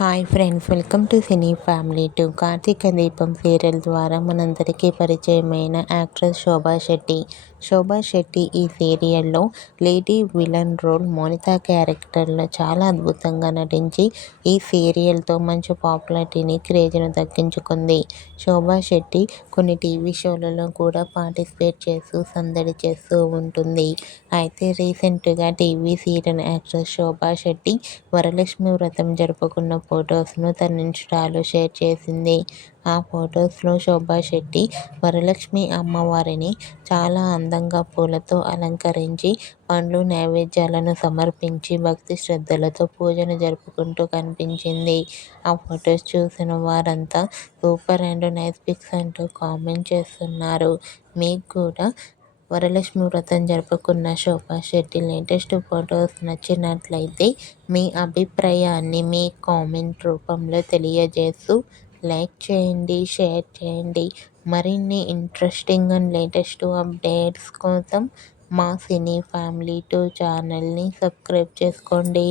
Hi friends, welcome to cine family two. Karthika Deepam serial ద్వారా మనందరికీ పరిచయమైన యాక్ట్రెస్ శోభా శెట్టి. శోభా శెట్టి ఈ సీరియల్లో లేడీ విలన్ రోల్ మోనిత క్యారెక్టర్లో చాలా అద్భుతంగా నటించి ఈ సీరియల్తో మంచి పాపులారిటీని, క్రేజ్ను దక్కించుకుంది. శోభా శెట్టి కొన్ని టీవీ షోలలో కూడా పార్టిసిపేట్ చేస్తూ సందడి చేస్తూ ఉంటుంది. అయితే రీసెంట్గా TV serial actress Shobha Shetty Varalakshmi వ్రతం జరుపుకున్న ఫొటోస్ను తన ఇన్స్టాలో షేర్ చేసింది. ఆ ఫొటోస్లో శోభా శెట్టి వరలక్ష్మి అమ్మవారిని చాలా అందంగా పూలతో అలంకరించి, పండ్లు నైవేద్యాలను సమర్పించి భక్తి శ్రద్ధలతో పూజను జరుపుకుంటూ కనిపించింది. ఆ ఫొటోస్ చూసిన వారంతా సూపర్ అండ్ నైస్ పిక్స్ అంటూ కామెంట్ చేస్తున్నారు. మీకు కూడా వరలక్ష్మి వ్రతం జరుపుకున్న శోభా శెట్టి లేటెస్ట్ ఫొటోస్ నచ్చినట్లయితే మీ అభిప్రాయాన్ని మీ కామెంట్ రూపంలో తెలియజేస్తూ లైక్ చేయండి, షేర్ చేయండి. మరిన్ని ఇంట్రెస్టింగ్ అండ్ లేటెస్ట్ అప్డేట్స్ కోసం మా సినీ ఫ్యామిలీ 2 ఛానల్ని సబ్స్క్రైబ్ చేసుకోండి.